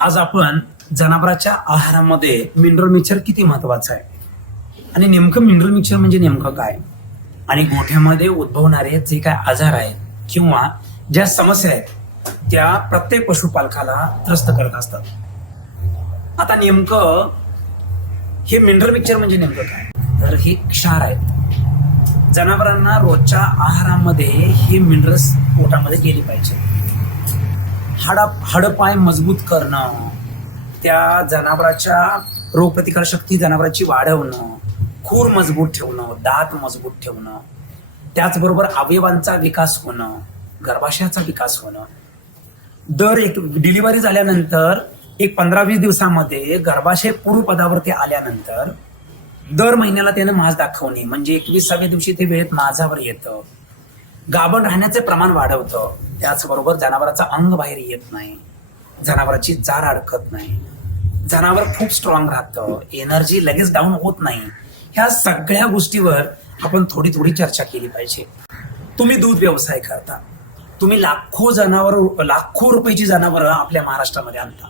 आज आपण जनावरांच्या आहारामध्ये मिनरल मिक्सर किती महत्वाचं आहे? आणि नेमकं मिनरल मिक्सर म्हणजे नेमकं काय? आणि गोठ्यामध्ये उद्भवणारे जे काय आजार आहेत किंवा ज्या समस्या आहेत त्या प्रत्येक पशुपालकाला त्रस्त करत असतात. आता नेमकं हे मिनरल मिक्सर म्हणजे नेमकं काय? तर हे क्षार आहेत. जनावरांना रोजच्या आहारामध्ये हे मिनरल्स पोटामध्ये गेली पाहिजे. हाडा हाडपाय मजबूत करणं त्या जनावराच्या रोगप्रतिकार शक्ती जनावरांची वाढवणं खूर मजबूत ठेवणं दात मजबूत ठेवणं त्याचबरोबर अवयवांचा विकास होणं गर्भाशयाचा विकास होणं. दर एक डिलिव्हरी झाल्यानंतर एक पंधरा वीस दिवसामध्ये गर्भाशय पूर्वपदावरती आल्यानंतर दर महिन्याला त्याने मास दाखवणे म्हणजे एकविसाव्या दिवशी ते वेळेत माझावर येतं. गाभण राहण्याचे प्रमाण वाढवतं. त्याचबरोबर जनावराचं अंग बाहेर येत नाही. जनावराची चार अडकत नाही. जनावर खूप स्ट्रॉंग राहतं. एनर्जी लगेच डाऊन होत नाही. ह्या सगळ्या गोष्टीवर आपण थोडी थोडी चर्चा केली पाहिजे. तुम्ही दूध व्यवसाय करता. तुम्ही लाखो जनावर लाखो रुपयाची जनावरं आपल्या महाराष्ट्रामध्ये आणता.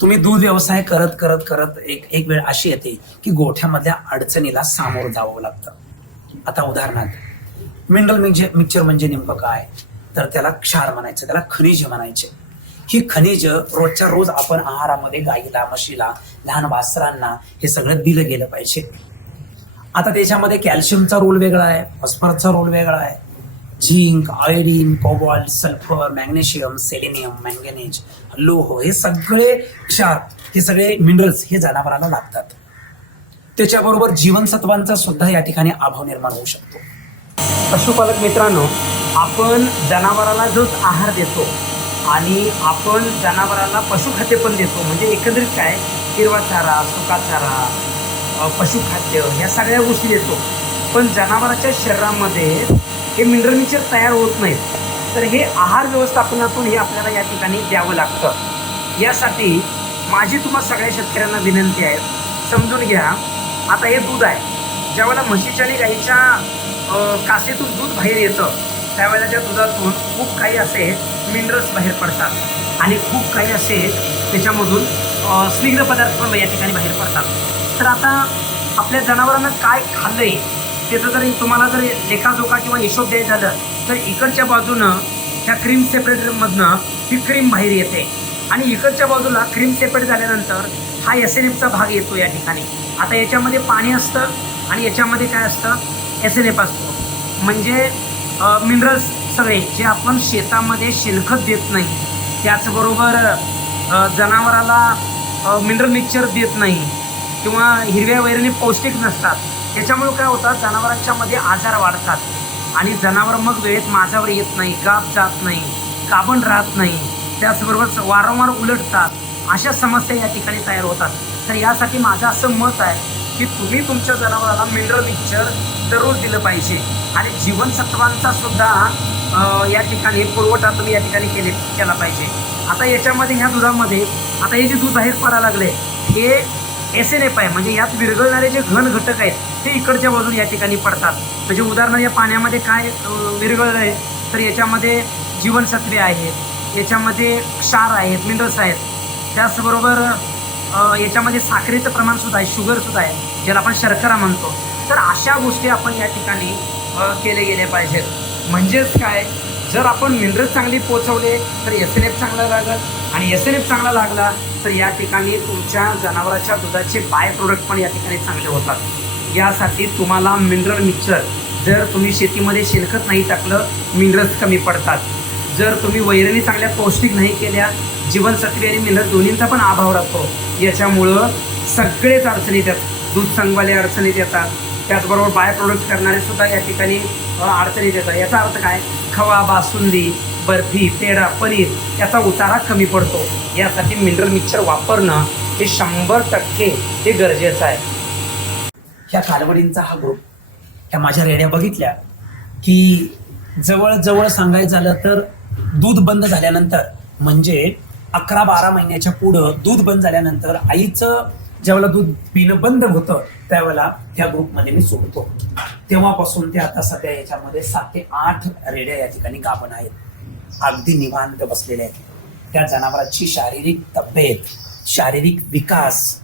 तुम्ही दूध व्यवसाय करत करत करत एक एक वेळ अशी येते की गोठ्यामधल्या अडचणीला सामोरं जावं लागतं. आता उदाहरणार्थ मिनरल मिक्सर म्हणजे नेमकं काय? तर त्याला क्षार म्हणायचं त्याला खनिज म्हणायचे. ही खनिज रोजच्या रोज आपण आहारामध्ये गाईला म्हशीला लहान वासरांना हे सगळं दिलं गेलं पाहिजे. आता त्याच्यामध्ये कॅल्शियमचा रोल वेगळा आहे फॉस्फरसचा रोल वेगळा आहे. Zinc iodine cobalt sulphur magnesium selenium manganese लोह हे सगळे क्षार हे सगळे मिनरल्स हे जनावरांना लागतात. त्याच्याबरोबर जीवनसत्वांचा सुद्धा या ठिकाणी अभाव निर्माण होऊ शकतो. पशुपालक मित्रांनो आपण जनावराला जोच आहार देतो आणि आपण जनावराला पशुखाद्य पण देतो म्हणजे एकंदरीत काय? हिरवा चारा सुका चारा पशुखाद्य ह्या सगळ्या गोष्टी देतो. पण जनावराच्या शरीरामध्ये हे मिनरल मिक्सर तयार होत नाहीत. तर हे आहार व्यवस्थापनातून हे आपल्याला या ठिकाणी द्यावं लागतं. यासाठी माझी तुम्हा सगळ्या शेतकऱ्यांना विनंती आहे समजून घ्या. आता हे दूध आहे. ज्यावेळेला म्हशीच्या आणि गाईच्या कासेतून दूध बाहेर येतं. त्यावेळेला त्या दुधातून खूप काही असे मिनरल्स बाहेर पडतात. आणि खूप काही असे त्याच्यामधून स्निग्ध पदार्थ पण या ठिकाणी बाहेर पडतात. तर आता आपल्या जनावरांना काय खाल्लं आहे त्याचं जर तुम्हाला जर लेखाजोखा किंवा हिशोब द्यायचा झालं तर इकडच्या बाजूनं त्या क्रीम सेपरेटमधनं ही क्रीम बाहेर येते. आणि इकडच्या बाजूला क्रीम सेपरेट झाल्यानंतर हा एस एन एफचा भाग येतो या ठिकाणी. आता याच्यामध्ये पाणी असतं आणि याच्यामध्ये काय असतं? एस एन एफ असतो. म्हणजे मिनरल्स सगळे जे आपण शेतामध्ये शेणखत देत नाही त्याचबरोबर जनावराला मिनरल मिक्सचर देत नाही किंवा हिरव्या वैरणी पौष्टिक नसतात. त्याच्यामुळे काय होतात जनावरांच्या मध्ये आजार वाढतात. आणि जनावर मग वेळेत माझ्यावर येत नाही गाप जात नाही काबण राहत नाही. त्याचबरोबर वारंवार उलटतात. अशा समस्या या ठिकाणी तयार होतात. तर यासाठी माझं असं मत आहे की तुम्ही तुमच्या जनावराला मिनरल मिक्सचर दररोज दिलं पाहिजे. आणि जीवनसत्वांचा सुद्धा या ठिकाणी पुरवठा तुम्ही या ठिकाणी केले केला पाहिजे. आता याच्यामध्ये ह्या दुधामध्ये आता हे जे दूध बाहेर पडायला लागले हे एस एन एफ आहे. म्हणजे यात विरघळणारे जे घन घटक आहेत ते इकडच्या बाजून या ठिकाणी पडतात. म्हणजे उदाहरणार्थ या पाण्यामध्ये काय विरघळलं आहे तर याच्यामध्ये जीवनसत्वे आहेत याच्यामध्ये क्षार आहेत मिनरल्स आहेत. त्याचबरोबर याच्यामध्ये साखरेचं प्रमाणसुद्धा आहे शुगरसुद्धा आहे ज्याला आपण शर्करा म्हणतो. तर अशा गोष्टी आपण या ठिकाणी केले गेले पाहिजेत. म्हणजेच काय? जर आपण मिनरल्स चांगली पोचवले तर एस एन एफ चांगला लागल. आणि एस एन एफ चांगला लागला तर या ठिकाणी तुमच्या जनावराच्या दुधाचे बाय प्रोडक्ट पण या ठिकाणी चांगले होतात. यासाठी तुम्हाला मिनरल मिक्सर जर तुम्ही शेतीमध्ये शेणखत नाही टाकलं मिनरल्स कमी पडतात. जर तुम्ही वैरणी चांगल्या पौष्टिक नाही केल्या जीवनसत्वे आणि मिनरल दोन्हींचा पण अभाव राहतो. याच्यामुळं सगळेच अडचणी येतात. दूध सांगवाले अडचणीत येतात. त्याचबरोबर बाय प्रोडक्ट करणारे सुद्धा या ठिकाणी अडचणीत येतात. याचा अर्थ काय? खवा बासुंदी बर्फी पेढा पनीर याचा उतारा कमी पडतो. यासाठी मिनरल मिक्सर वापरणं हे शंभर टक्के हे गरजेचं आहे. ह्या कालवडींचा हा ग्रुप ह्या माझ्या रेड्या बघितल्या की जवळजवळ सांगायचं झालं तर दूध बंद झाल्यानंतर म्हणजे अकरा बारा महिन्याच्या पुढं दूध बंद झाल्यानंतर आईचं ज्यावेळेला दूध पिणं बंद होतं त्यावेळेला त्या ग्रुपमध्ये मी सोडतो. तेव्हापासून ते आता सध्या याच्यामध्ये सात ते आठ रेड्या या ठिकाणी गाभण आहेत. अगदी निवांत बसलेल्या आहेत. त्या जनावराची शारीरिक तब्येत शारीरिक विकास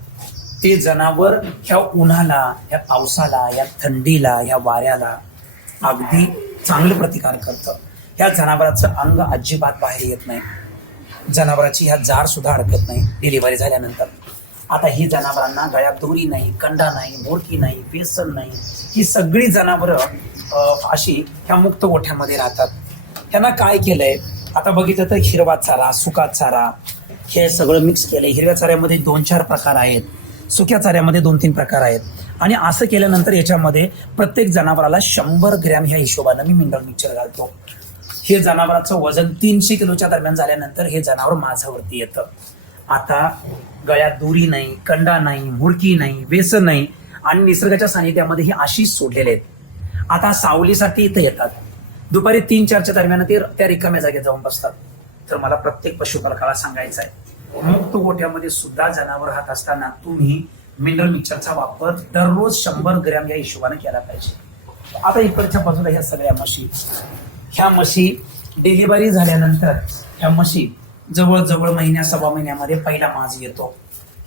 ते जनावर ह्या उन्हाला ह्या पावसाला या थंडीला या वाऱ्याला अगदी चांगलं प्रतिकार करतं. ह्या जनावराचं अंग अजिबात बाहेर येत नाही. जनावराची ह्या जार सुद्धा अडकत नाही डिलिव्हरी झाल्यानंतर. आता ही जनावरांना गळ्यात दोरी नाही कंडा नाही मोरकी नाही बेसन नाही ही सगळी जनावरं अशी ह्या मुक्त गोठ्यामध्ये राहतात. त्यांना काय केलंय? आता बघितलं तर हिरवा चारा सुका चारा हे सगळं मिक्स केलंय. हिरव्या चाऱ्यामध्ये दोन चार प्रकार आहेत. सुक्या चाऱ्यामध्ये दोन तीन प्रकार आहेत. आणि असं केल्यानंतर याच्यामध्ये प्रत्येक जनावराला शंभर ग्रॅम ह्या हिशोबानं मी मिनरल मिक्सर घालतो. हे जनावराचं वजन तीनशे किलोच्या दरम्यान झाल्यानंतर हे जनावर माझ्यावरती येतं. आता गळ्यात दोरी नाही कंडा नाही मुडकी नाही व्यसन नाही आणि निसर्गाच्या सानिध्यामध्ये हे अशीच सोडलेले आहेत. आता सावलीसाठी इथं येतात. दुपारी तीन चारच्या दरम्यान ते त्या रिकाम्या जागेत जाऊन बसतात. तर मला प्रत्येक पशुपालकाला सांगायचं आहे मुक्त गोठ्यामध्ये सुद्धा जनावर राहत असताना तुम्ही मिनरल मिक्सरचा वापर दररोज शंभर ग्रॅम या हिशोबाने केला पाहिजे. आता इकडच्या बाजूला ह्या सगळ्या म्हशी ह्या म्हशी डिलिव्हरी झाल्यानंतर ह्या म्हशी जवळजवळ महिन्या सव्वा महिन्यामध्ये पहिला माज येतो.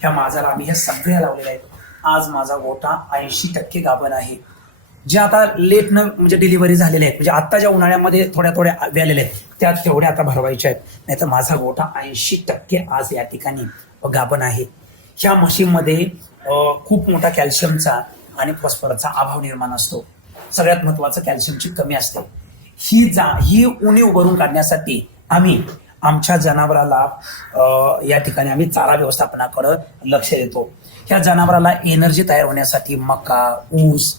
ह्या माझाला आम्ही ह्या सगळ्या लावलेल्या आहेत. आज माझा गोठा ऐंशी टक्के गाभण आहे. जे आता लेट न म्हणजे डिलिव्हरी झालेल्या आहेत म्हणजे आता ज्या उन्हाळ्यामध्ये थोड्या थोड्या व्यालेल्या आहेत त्या तेवढ्या आता भरवायच्या आहेत. नाही तर माझा गोठा ऐंशी टक्के आज या ठिकाणी गाभण आहे. ह्या म्हशीमध्ये खूप मोठा कॅल्शियमचा आणि फॉस्फरसचा अभाव निर्माण असतो. सगळ्यात महत्वाचं कॅल्शियमची कमी असते. ही जा ही उणीव भरून काढण्यासाठी आम्ही आमच्या जनावराला या ठिकाणी आम्ही चारा व्यवस्थापनाकडे लक्ष देतो. ह्या जनावराला एनर्जी तयार होण्यासाठी मका ऊस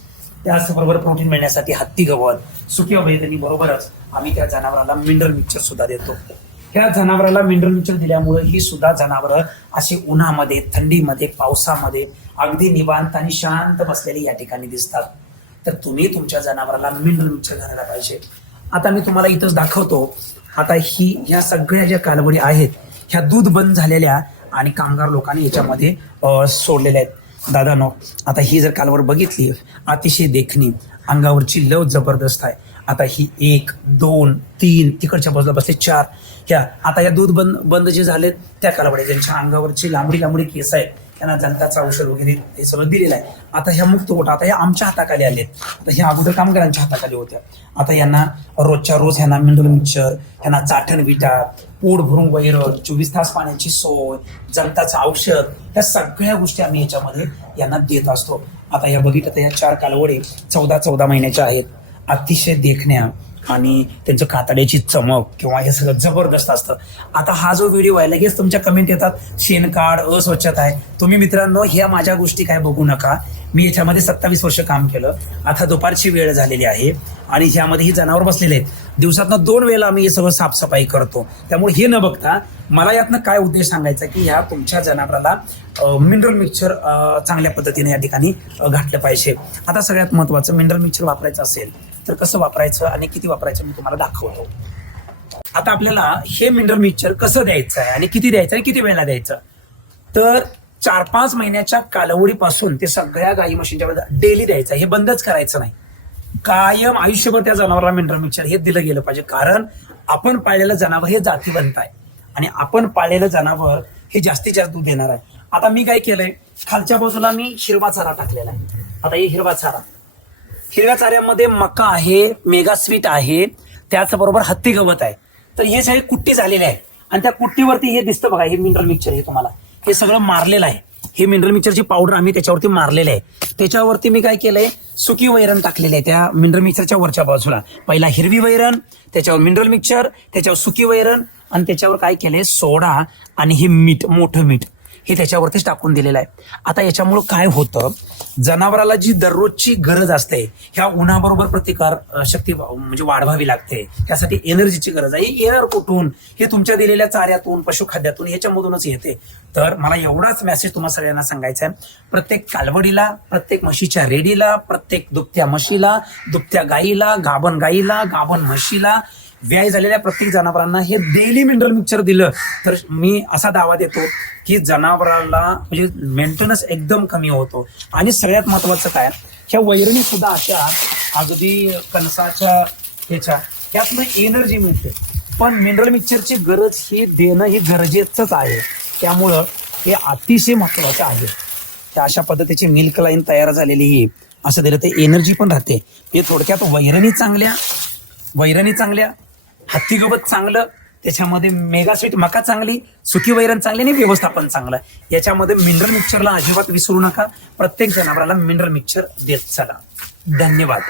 त्याचबरोबर प्रोटीन मिळण्यासाठी हत्ती गवत सुक्या वेदनी बरोबरच आम्ही त्या जनावराला मिनरल मिक्सर सुद्धा देतो. ह्या जनावराला मिनरल मिक्सर दिल्यामुळे ही सुद्धा जनावरं अशी उन्हामध्ये थंडीमध्ये पावसामध्ये अगदी निवांत आणि शांत बसलेली या ठिकाणी दिसतात. तर तुम्ही तुमच्या जनावराला मिनरल मिक्सर घालायला पाहिजे. आता मी तुम्हाला इथंच दाखवतो. आता ही ह्या सगळ्या ज्या कालवडी आहेत ह्या दूध बंद झालेल्या आणि कामगार लोकांनी याच्यामध्ये सोडलेल्या आहेत. दादानो आता ही जर कालवर बघितली अतिशय देखणी अंगावरची लव जबरदस्त आहे. आता ही एक दोन तीन तिकडच्या बाजूला बसले चार ह्या आता या दूध बंद बंद जे झालेत त्या कालवड्या ज्यांच्या अंगावरची लांबडी लांबडी केस आहेत त्यांना जनताचं औषध वगैरे हे सगळं दिलेलं आहे. आता ह्या मुक्त गोटा आता ह्या आमच्या हाताखाली आलेत. आता ह्या अगोदर कामगारांच्या हाताखाली होत्या. आता यांना रोजच्या रोज ह्यांना मिनरल मिक्सर ह्यांना चाठण विटा पोट भरून वैरण चोवीस तास पाण्याची सोय जनताचं औषध ह्या सगळ्या गोष्टी आम्ही याच्यामध्ये यांना देत असतो. आता ह्या बघितलं तर ह्या चार कालवडे चौदा चौदा महिन्याच्या आहेत. अतिशय देखण्या आणि त्यांचं कातड्याची चमक किंवा हे सगळं जबरदस्त असतं. आता हा जो व्हिडिओ आहे लगेच तुमच्या कमेंट येतात शेणकाड अस्वच्छता आहे. तुम्ही मित्रांनो ह्या माझ्या गोष्टी काय बघू नका. मी याच्यामध्ये सत्तावीस वर्ष काम केलं. आता दुपारची वेळ झालेली आहे आणि ह्यामध्ये ही जनावर बसलेले आहेत. दिवसातनं दोन वेळेला आम्ही हे सगळं साफसफाई करतो. त्यामुळे हे न बघता मला यातनं काय उद्देश सांगायचा की ह्या तुमच्या जनावराला मिनरल मिक्सर चांगल्या पद्धतीने या ठिकाणी घातलं पाहिजे. आता सगळ्यात महत्वाचं मिनरल मिक्सर वापरायचं असेल तर कसं वापरायचं आणि किती वापरायचं मी तुम्हाला दाखवतो. आता आपल्याला हे मिनरल मिक्सचर कसं द्यायचं आहे आणि किती द्यायचं आणि किती वेळेला द्यायचं? तर चार पाच महिन्याच्या कालावधीपासून ते सगळ्या गाई म्हशींच्या डेली द्यायचं हे बंदच करायचं नाही. कायम आयुष्यभर त्या जनावरांना मिनरल मिक्सचर हे दिलं गेलं पाहिजे. कारण आपण पाळलेलं जनावर हे जातीवंत आहे. आणि आपण पाळलेलं जनावर हे जास्तीत जास्त दूध देणार आहे. आता मी काय केलंय? खालच्या बाजूला मी हिरवा चारा टाकलेला आहे. आता हे हिरवा चारा. हिरव्या चाऱ्यामध्ये मका आहे मेगा स्वीट आहे त्याचबरोबर हत्ती गवत आहे. तर हे सगळे कुट्टी झालेले आहे आणि त्या कुट्टीवरती हे दिसतं बघा हे मिनरल मिक्सचर हे तुम्हाला. हे सगळं मारलेलं आहे. हे मिनरल मिक्सरची पावडर आम्ही त्याच्यावरती मारलेले आहे. त्याच्यावरती मी काय केलंय? सुकी वैरण टाकलेले आहे त्या मिनरल मिक्सरच्या वरच्या बाजूला. पहिला हिरवी वैरण त्याच्यावर मिनरल मिक्सर त्याच्यावर सुकी वैरण आणि त्याच्यावर काय केलंय? सोडा आणि हे मीठ मोठं मीठ. हे त्याच्यावरतीच टाकून दिलेलं आहे. आता याच्यामुळं काय होतं जनावराला जी दररोजची गरज असते ह्या उन्हाबरोबर प्रतिकार शक्ती म्हणजे वाढवावी लागते. त्यासाठी एनर्जीची गरज आहे. एअर कुठून हे तुमच्या दिलेल्या चाऱ्यातून पशुखाद्यातून ह्याच्यामधूनच येते. तर मला एवढाच मेसेज तुम्हाला सगळ्यांना सांगायचा आहे. प्रत्येक कालवडीला प्रत्येक म्हशीच्या रेडीला प्रत्येक दुभत्या म्हशीला दुभत्या गाईला गाभण गाईला गाभण म्हशीला व्याय झालेल्या प्रत्येक जनावरांना हे डेली मिनरल मिक्सर दिलं. तर मी असा दावा देतो की जनावराला म्हणजे मेंटेनन्स एकदम कमी होतो. आणि सगळ्यात महत्वाचं काय? ह्या वैरणी सुद्धा अशा अगदी कणसाच्या ह्याच्या त्यातनं एनर्जी मिळते. पण मिनरल मिक्सरची गरज ही देणं ही गरजेचंच आहे. त्यामुळं हे अतिशय महत्वाचं आहे. तर अशा पद्धतीची मिल्क लाईन तयार झालेली ही. असं दिलं तर एनर्जी पण राहते. हे थोडक्यात वैरणी चांगल्या वैरणी चांगल्या हत्ती गवत चांगलं त्याच्यामध्ये मेगास्वीट मका चांगली सुकी वैरण चांगली आणि व्यवस्थापन चांगलं. याच्यामध्ये मिनरल मिक्सरला अजिबात विसरू नका. प्रत्येक जनावराला मिनरल मिक्सर देत चला. धन्यवाद.